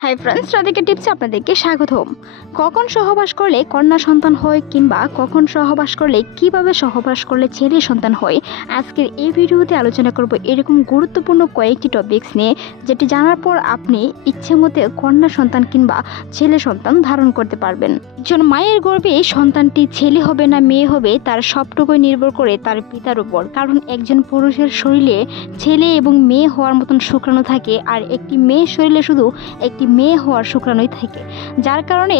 Hi friends, Radhika টিপসে আপনাদেরকে স্বাগতম। কখন সহবাস করলে কন্যা সন্তান হয় কিংবা কখন সহবাস করলে কিভাবে সহবাস করলে ছেলে সন্তান হয়, আজকের এই ভিডিওতে আলোচনা করব এরকম গুরুত্বপূর্ণ কয়েকটি টপিকস নিয়ে, যেটি জানার পর আপনি ইচ্ছে মতে কন্যা সন্তান কিংবা ছেলে সন্তান ধারণ করতে পারবেন। একজন মায়ের গর্ভে সন্তানটি ছেলে হবে না মেয়ে হবে তার সবটুকুই নির্ভর করে তার পিতার উপর, কারণ একজন পুরুষের শরীরে ছেলে এবং মেয়ে হওয়ার মতন শুক্রাণু থাকে, আর একটি মেয়ের শরীরে শুধু একটি মেয়ে হওয়ার শুক্রাণুই থাকে, যার কারণে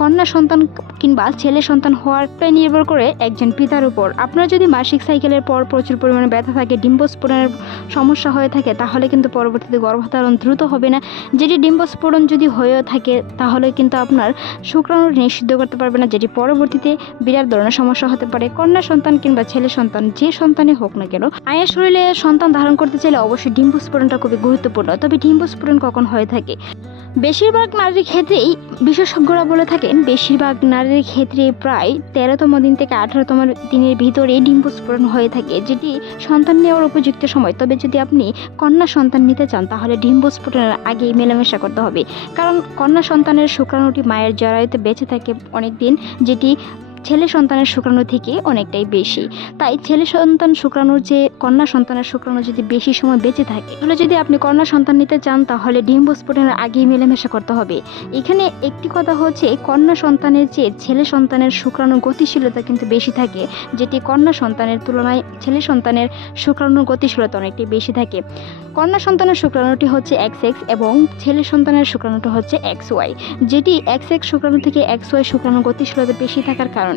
কন্যা সন্তান কিংবা ছেলে সন্তান হওয়ারটাই নির্ভর করে একজন পিতার উপর। আপনার যদি মাসিক সাইকেলের পর প্রচুর পরিমাণে ব্যথা থাকে, ডিম্বস্ফোরণের সমস্যা হয়ে থাকে, তাহলে কিন্তু পরবর্তীতে গর্ভধারণ দ্রুত হবে না। যেটি ডিম্বস্ফোরণ যদি হয়েও থাকে তাহলে কিন্তু আপনার শুক্রাণু নিষিদ্ধ করতে পারবে না, যেটি পরবর্তীতে বিরাট ধরনের সমস্যা হতে পারে। কন্যা সন্তান কিংবা ছেলে সন্তান যে সন্তানই হোক না কেন, মায়ের শরীরে সন্তান ধারণ করতে চাইলে অবশ্যই ডিম্বস্ফোরণটা খুবই গুরুত্বপূর্ণ। তবে ডিম্বস্ফোরণ কখন হয়ে থাকে? বেশিরভাগ নারীর ক্ষেত্রেই বিশেষজ্ঞরা বলে থাকেন, বেশিরভাগ নারীর ক্ষেত্রে প্রায় 13তম দিন থেকে 18তম দিনের ভিতরে ডিম্বস্ফোরণ হয়ে থাকে, যেটি সন্তান নেওয়ার উপযুক্ত সময়। তবে যদি আপনি কন্যা সন্তান নিতে চান তাহলে ডিম্বস্ফোরণের আগেই মেলামেশা করতে হবে, কারণ কন্যা সন্তানের শুক্রাণুটি মায়ের জরায়ুতে বেঁচে থাকে অনেক দিন, যেটি ছেলে সন্তানের শুক্রাণু থেকে অনেকটাই বেশি। তাই ছেলে সন্তান শুক্রাণুর যে কন্যা সন্তানের শুক্রাণু যদি বেশি সময় বেঁচে থাকে, তাহলে যদি আপনি কন্যা সন্তান নিতে চান তাহলে ডিম্বস্ফোরণের আগেই মেলামেশা করতে হবে। এখানে একটি কথা হচ্ছে, কন্যা সন্তানের চেয়ে ছেলে সন্তানের শুক্রাণুর গতিশীলতা কিন্তু বেশি থাকে, যেটি কন্যা সন্তানের তুলনায় ছেলে সন্তানের শুক্রাণুর গতিশীলতা অনেকটাই বেশি থাকে। কন্যা সন্তানের শুক্রাণুটি হচ্ছে XX এবং ছেলে সন্তানের শুক্রাণুটি হচ্ছে XY, যেটি XX শুক্রাণু থেকে XY শুক্রাণুর গতিশীলতা বেশি থাকার কারণে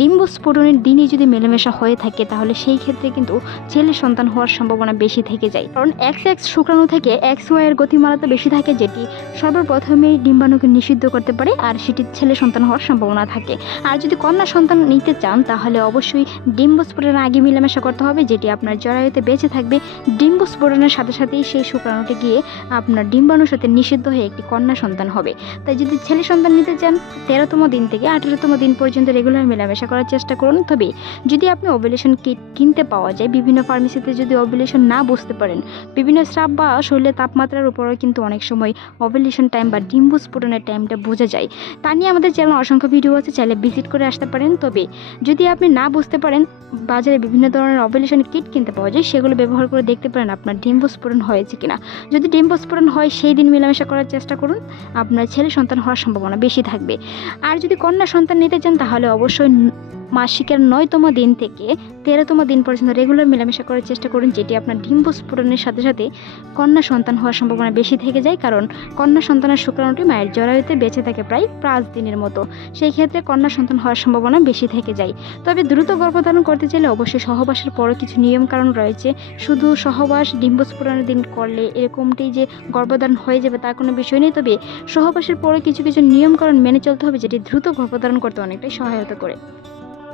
ডিম্বস্ফোরণের দিনই যদি মেলামেশা হয়ে থাকে তাহলে সেই ক্ষেত্রে কিন্তু ছেলে সন্তান হওয়ার সম্ভাবনা বেশি থেকে যায়, কারণ XX শুক্রাণু থেকে XY এর গতিমাত্রা বেশি থাকে, যেটি সর্বপ্রথমে ডিম্বাণুকে নিষিদ্ধ করতে পারে, আর সেটি ছেলে সন্তান হওয়ার সম্ভাবনা থাকে। আর যদি কন্যা সন্তান নিতে চান তাহলে অবশ্যই ডিম্বস্ফোরণের আগে মেলামেশা করতে হবে, যেটি আপনার জরায়ুতে বেঁচে থাকবে। ডিম্বস্ফোরণের সাথে সাথেই সেই শুক্রাণুটি গিয়ে আপনার ডিম্বাণুর সাথে নিষিদ্ধ হয়ে একটি কন্যা সন্তান হবে। তাই যদি ছেলে সন্তান নিতে চান 13তম দিন থেকে 18তম দিন পর্যন্ত রেগুলার মেলামেশা করার চেষ্টা করুন। তবে যদি আপনি ওভুলেশন কিট কিনতে পাওয়া যায় বিভিন্ন ফার্মেসিতে, যদি ওভুলেশন না বুঝতে পারেন, বিভিন্ন স্রাব বা শরীরের তাপমাত্রার উপরেও কিন্তু অনেক সময় ওভুলেশন টাইম বা ডিম্বস্ফোরণের টাইমটা বোঝা যায়। তা নিয়ে আমাদের চ্যানেলে অসংখ্য ভিডিও আছে, চাইলে ভিজিট করে আসতে পারেন। তবে যদি আপনি না বুঝতে পারেন, বাজারে বিভিন্ন ধরনের ওভুলেশন কিট কিনতে পাওয়া যায়, সেগুলো ব্যবহার করে দেখতে পারেন আপনার ডিম্বস্ফোরণ হয়েছে কিনা। যদি ডিম্বস্ফোরণ হয় সেই দিন মেলামেশা করার চেষ্টা করুন, আপনার ছেলে সন্তান হওয়ার সম্ভাবনা বেশি থাকবে। আর যদি কন্যা সন্তান নিতে চান তাহলে অবশ্যই মাসিকের 9তম দিন থেকে 13তম দিন পর্যন্ত রেগুলার মেলামেশা করার চেষ্টা করুন, যেটি আপনার ডিম্বস্ফোরণের সাথে সাথে কন্যা সন্তান হওয়ার সম্ভাবনা বেশি থেকে যায়, কারণ কন্যা সন্তানের শুক্রাণুটি মায়ের জরায়ুতে বেঁচে থাকে প্রায় 5 দিনের মতো। সেই ক্ষেত্রে কন্যা সন্তান হওয়ার সম্ভাবনা বেশি থেকে যায়। তবে দ্রুত গর্ভধারণ করতে চাইলে অবশ্যই সহবাসের পরও কিছু নিয়ম কারণ রয়েছে। শুধু সহবাস ডিম্বস্ফোরণের দিন করলে এরকমটি যে গর্ভধারণ হয়ে যাবে তা কোনো বিষয় নেই। তবে সহবাসের পরে কিছু কিছু নিয়ম কারণ মেনে চলতে হবে, যেটি দ্রুত গর্ভধারণ করতে অনেকটাই সহায়তা করে।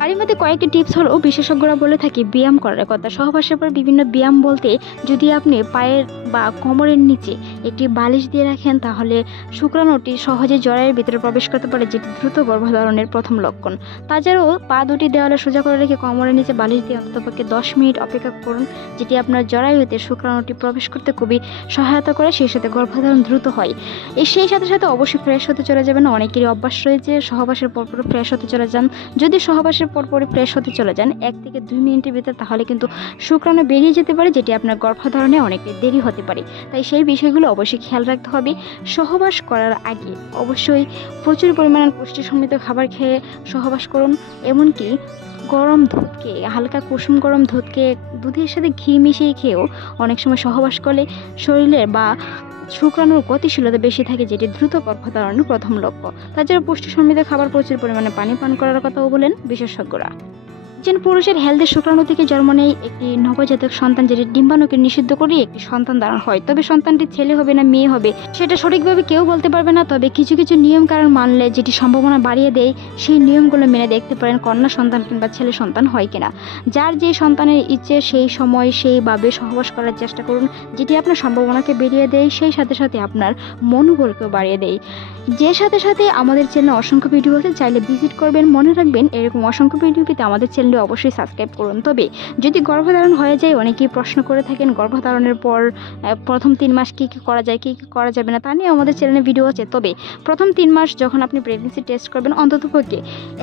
তারই মধ্যে কয়েকটি টিপস হলো, বিশেষজ্ঞরা বলে থাকে ব্যায়াম করার কথা। সহবাসের পর বিভিন্ন ব্যায়াম বলতে, যদি আপনি পায়ের বা কোমরের নিচে একটি বালিশ দিয়ে রাখেন তাহলে শুক্রাণুটি সহজে জরায়ুর ভিতরে প্রবেশ করতে পারে, যেটি দ্রুত গর্ভধারণের প্রথম লক্ষণ। তাছাড়াও পা দুটি দেওয়ালে সোজা করে রেখে কোমরের নিচে বালিশ দিয়ে অন্ততপক্ষে 10 মিনিট অপেক্ষা করুন, যেটি আপনার জরায়ুতে শুক্রাণুটি প্রবেশ করতে খুবই সহায়তা করে, সেই সাথে গর্ভধারণ দ্রুত হয়। সেই সাথে সাথে অবশ্যই ফ্রেশ হতে চলে যাবেন। অনেকেরই অভ্যাস রয়েছে সহবাসের পর ফ্রেশ হতে চলে যান। যদি সহবাসের পরপরই ফ্রেশ হতে চলে যান 1 থেকে 2 মিনিটের ভিতর, তাহলে কিন্তু শুক্রাণু বেরিয়ে যেতে পারে, যেটি আপনার গর্ভধারণে অনেকটাই দেরি হতে পারে। তাই সেই বিষয়গুলো অবশ্যই খেয়াল রাখতে হবে। সহবাস করার আগে অবশ্যই প্রচুর পরিমাণে পুষ্টি সমৃদ্ধ খাবার খেয়ে সহবাস করুন। এমনকি গরম দুধকে, হালকা কুসুম গরম দুধকে দুধের সাথে ঘি মিশিয়ে খেয়েও অনেক সময় সহবাস করলে শরীরের বা শুক্রাণুর গতিশীলতা বেশি থাকে, যেটি দ্রুত গর্ভধারণের প্রথম লক্ষ্য। তাছাড়া পুষ্টি সমৃদ্ধ খাবার, প্রচুর পরিমাণে পানি পান করার কথাও বলেন বিশেষজ্ঞরা। একজন পুরুষের হেলদি শুক্রাণু থেকে জন্ম নেয় একটি নবজাতক সন্তান, যেটি ডিম্বাণুকে নিষিদ্ধ করে একটি সন্তান ধারণ হয়। তবে সন্তানটি ছেলে হবে না মেয়ে হবে সেটা সঠিকভাবে কেউ বলতে পারবে না। তবে কিছু কিছু নিয়ম কারণ মানলে যেটি সম্ভাবনা বাড়িয়ে দেয়, সেই নিয়মগুলো মেনে দেখতে পারেন কন্যা সন্তান কিংবা ছেলে সন্তান হয় কিনা। যার যে সন্তানের ইচ্ছে সেই সময় সেইভাবে সহবাস করার চেষ্টা করুন, যেটি আপনার সম্ভাবনাকে বেরিয়ে দেয়, সেই সাথে সাথে আপনার মনোবলকেও বাড়িয়ে দেয়। যে সাথে সাথে আমাদের চ্যানেলে অসংখ্য ভিডিও আছে, চাইলে ভিজিট করবেন। মনে রাখবেন এরকম অসংখ্য ভিডিও পেতে আমাদের চ্যানেলে অবশ্যই সাবস্ক্রাইব করুন। তবে যদি গর্ভধারণ হয়ে যায়, অনেকেই প্রশ্ন করে থাকেন গর্ভধারণের পর প্রথম 3 মাস কী কী করা যায়, কী কী করা যাবে না, তা নিয়ে আমাদের চ্যানেলে ভিডিও আছে। তবে প্রথম 3 মাস যখন আপনি প্রেগনেন্সি টেস্ট করবেন, অন্ততপক্ষে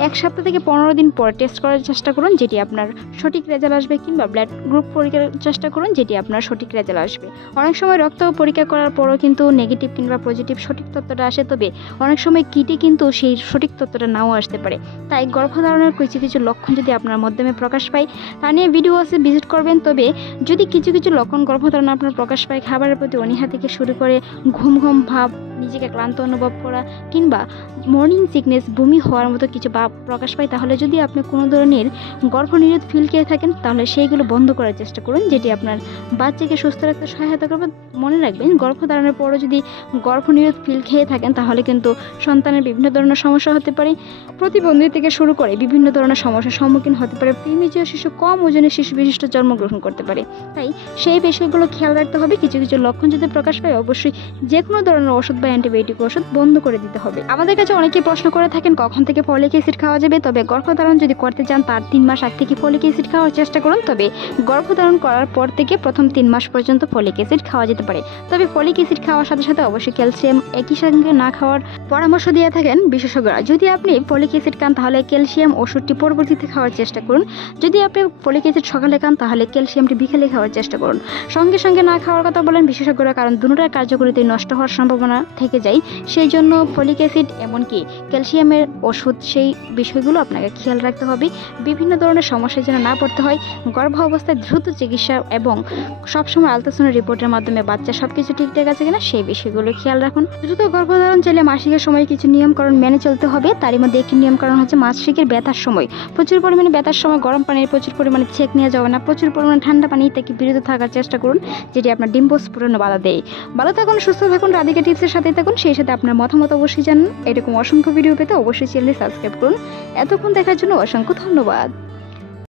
1 সপ্তাহ থেকে 15 দিন পর টেস্ট করার চেষ্টা করুন, যেটি আপনার সঠিক রেজাল্ট আসবে, কিংবা ব্লাড গ্রুপ পরীক্ষার চেষ্টা করুন, যেটি আপনার সঠিক রেজাল্ট আসবে। অনেক সময় রক্ত পরীক্ষা করার পরও কিন্তু নেগেটিভ কিংবা পজিটিভ সঠিক তথ্যটা আসে, তবে অনেক সময় কিটে কিন্তু সেই সঠিক তথ্যটা নাও আসতে পারে। তাই গর্ভধারণের কিছু কিছু লক্ষণ যদি আপনার মাধ্যমে প্রকাশ পায়, তা নিয়ে ভিডিও আছে, ভিজিট করবেন। তবে যদি কিছু কিছু লক্ষণ গর্ভধারণ আপনার প্রকাশ পায়, খাবারের প্রতি অনীহা থেকে শুরু করে ঘুম ঘুম ভাব, নিজেকে ক্লান্ত অনুভব করা, কিংবা মর্নিং সিকনেস, বমি হওয়ার মতো কিছু ভাব প্রকাশ পায়, তাহলে যদি আপনি কোনো ধরনের গর্ভনিরোধ ফিল খেয়ে থাকেন, তাহলে সেইগুলো বন্ধ করার চেষ্টা করুন, যেটি আপনার বাচ্চাকে সুস্থ রাখতে সহায়তা করবে। মনে রাখবেন গর্ভধারণের পরও যদি গর্ভনিরোধ ফিল খেয়ে থাকেন, তাহলে কিন্তু সন্তানের বিভিন্ন ধরনের সমস্যা হতে পারে। প্রতিবন্ধী থেকে শুরু করে বিভিন্ন ধরনের সমস্যার সম্মুখীন হতে পারে। প্রিমেচিওর শিশু, কম ওজনের শিশু বিশিষ্ট জন্মগ্রহণ করতে পারে। তাই সেই বিষয়গুলো খেয়াল রাখতে হবে। কিছু কিছু লক্ষণ যদি প্রকাশ পায়, অবশ্যই যে কোনো ধরনের ওষুধ বা অ্যান্টিবায়োটিক ওষুধ বন্ধ করে দিতে হবে। আমাদের কাছে অনেকেই প্রশ্ন করে থাকেন কখন থেকে ফলিক অ্যাসিড খাওয়া যাবে। তবে গর্ভধারণ যদি করতে চান, তার 3 মাস আগ থেকে ফলিক অ্যাসিড খাওয়ার চেষ্টা করুন। তবে গর্ভধারণ করার পর থেকে প্রথম 3 মাস পর্যন্ত ফলিক অ্যাসিড খাওয়া যেতে পারে। তবে ফলিক অ্যাসিড খাওয়ার সাথে সাথে অবশ্যই ক্যালসিয়াম একই সঙ্গে না খাওয়ার পরামর্শ দিয়ে থাকেন বিশেষজ্ঞরা। যদি আপনি ফলিক অ্যাসিড খান, তাহলে ক্যালসিয়াম ওষুধটি পরবর্তীতে খাওয়ার চেষ্টা করুন। যদি আপনি ফলিক অ্যাসিড সকালে খান, তাহলে ক্যালসিয়ামটি বিকেলে খাওয়ার চেষ্টা করুন। সঙ্গে সঙ্গে না খাওয়ার কথা বলেন বিশেষজ্ঞরা, কারণ দুটোটার কার্যকরিতা নষ্ট হওয়ার সম্ভাবনা থেকে যায়। সেই জন্য ফলিক অ্যাসিড এমনকি ক্যালসিয়ামের ওষুধ, সেই বিষয়গুলো আপনাকে খেয়াল রাখতে হবে। বিভিন্ন ধরনের সমস্যায় যেন না পড়তে হয়। গর্ভ অবস্থায় দ্রুত চিকিৎসা এবং সবসময় আলট্রাসাউন্ড রিপোর্টের মাধ্যমে বাচ্চা সবকিছু ঠিকঠাক আছে কিনা সেই বিষয়গুলো খেয়াল রাখুন। দ্রুত গর্ভধারণ চাইলে মাসিকের সময় কিছু নিয়মকানুন মেনে চলতে হবে। তারই মধ্যে একটি নিয়মকানুন হচ্ছে মাসিকের ব্যথার সময় প্রচুর পরিমাণে ব্যথার সময় গরম পানির প্রচুর পরিমাণে ছেঁক নিয়ে যাবে না। প্রচুর পরিমাণে ঠান্ডা পানি থেকে বিরত থাকার চেষ্টা করুন, যেটি আপনার ডিম্ব স্ফুরণে বাধা দেয়। ভালো থাকুন, সুস্থ থাকুন, রাধিকা টিপসের সাথে থাকুন। সেই সাথে আপনার মতামত অবশ্যই জানান। এরকম অসংখ্য ভিডিও পেতে অবশ্যই চ্যানেলটি সাবস্ক্রাইব করুন। এতক্ষণ দেখার জন্য অসংখ্য ধন্যবাদ।